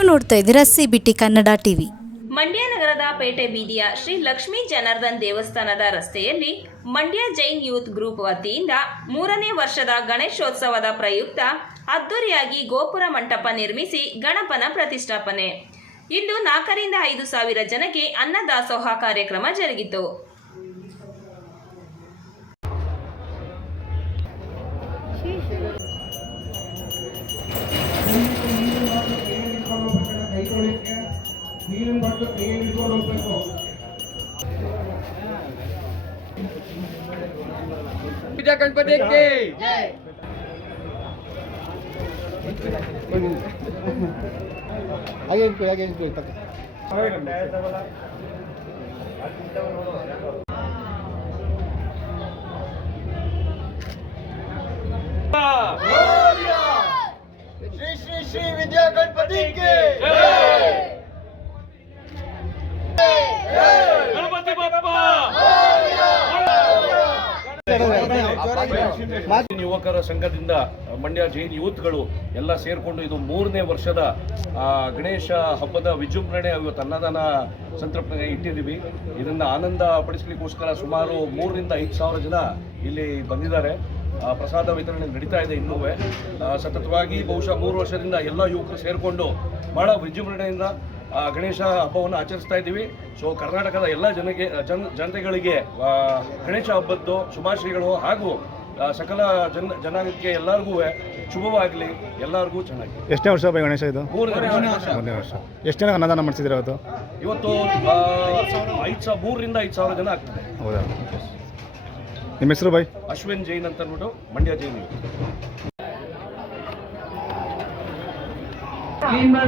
ನೋಡ್ತಾ ಇದ್ದೀರಾ CBT Kannada TV Mandya ನಗರದ ಪೇಟೆ ಬೀದಿಯ ಶ್ರೀ ಲಕ್ಷ್ಮೀ ಜನಾರ್ದನ್ ದೇವಸ್ಥಾನದ ರಸ್ತೆಯಲ್ಲಿ ಮಂಡ್ಯ ಜೈನ್ ಯೂತ್ ಗ್ರೂಪ್ ವತಿಯಿಂದ ಮೂರನೇ ವರ್ಷದ ಗಣೇಶೋತ್ಸವದ ಪ್ರಯುಕ್ತ ಅದ್ದೂರಿಯಾಗಿ ಗೋಪುರ ಮಂಟಪ ನಿರ್ಮಿಸಿ ಗಣಪನ ಪ್ರತಿಷ್ಠಾಪನೆ. ಇಂದು ನಾಲ್ಕರಿಂದ ಐದು ಸಾವಿರ ಜನಕ್ಕೆ ಅನ್ನದಾಸೋಹ ಕಾರ್ಯಕ್ರಮ ಜರುಗಿತು. ನೀರಿನ ಬಾಟ್ಲು ಕೈಯಲ್ಲಿ ಇಟ್ಕೊಂಡು ಹೋಗ್ಬೇಕು पूजा गणपति की ಹಾಗೆ ಇಟ್ಕೊಳ್ಳಿ ಹಾಗೆ ಇಟ್ಕೊಳ್ಳಿ ತಕ್ಕ श्री श्री श्री विद्या गणपति की ಜೈನ್ ಯುವಕರ ಸಂಘದಿಂದ ಮಂಡ್ಯ ಜೈನ್ ಯೂತ್ಗಳು ಎಲ್ಲ ಸೇರಿಕೊಂಡು ಇದು ಮೂರನೇ ವರ್ಷದ ಗಣೇಶ ಹಬ್ಬದ ವಿಜೃಂಭಣೆ ಇವತ್ತು ಅನ್ನದಾನ ಸಂತೃಪ್ತಿಗೆ ಇಟ್ಟಿದ್ದೀವಿ. ಇದನ್ನು ಆನಂದ ಪಡಿಸಲಿಕ್ಕೋಸ್ಕರ ಸುಮಾರು ಮೂರರಿಂದ ಐದು ಸಾವಿರ ಜನ ಇಲ್ಲಿ ಬಂದಿದ್ದಾರೆ. ಪ್ರಸಾದ ವಿತರಣೆ ನಡೀತಾ ಇದೆ ಇನ್ನೂ. ಸತತವಾಗಿ ಬಹುಶಃ ಮೂರು ವರ್ಷದಿಂದ ಎಲ್ಲ ಯುವಕರು ಸೇರಿಕೊಂಡು ಬಹಳ ವಿಜೃಂಭಣೆಯಿಂದ ಗಣೇಶ ಹಬ್ಬವನ್ನು ಆಚರಿಸ್ತಾ ಇದ್ದೀವಿ. ಸೊ ಕರ್ನಾಟಕದ ಎಲ್ಲ ಜನಗೆ ಜನ ಜನತೆಗಳಿಗೆ ಗಣೇಶ ಹಬ್ಬದ್ದು ಶುಭಾಶಯಗಳು ಹಾಗೂ ಸಕಲ ಜನ ಜನಾಂಗಕ್ಕೆ ಎಲ್ಲರಿಗೂ ಶುಭವಾಗಲಿ. ಎಲ್ಲರಿಗೂ ಚೆನ್ನಾಗಿ. ಎಷ್ಟನೇ ವರ್ಷ ಬೈ ಗಣೇಶ ಇದು? ಮೂರನೇ ವರ್ಷ. ಎಷ್ಟು ಜನ ಅನ್ನದಾನ ಮಾಡಿಸಿದ್ರೆ ಇವತ್ತು? ಇವತ್ತು ಐದು ಸಾವಿರ ಮೂರರಿಂದ ಐದು ಸಾವಿರ ಜನ ಆಗ್ತದೆ. ಹೌದಾ? ನಿಮ್ಮ ಹೆಸರು ಬೈ ಅಶ್ವಿನ್ ಜೈನ್ ಅಂತ ಅಂದ್ಬಿಟ್ಟು ಮಂಡ್ಯ ಜೈನ್. তিনবার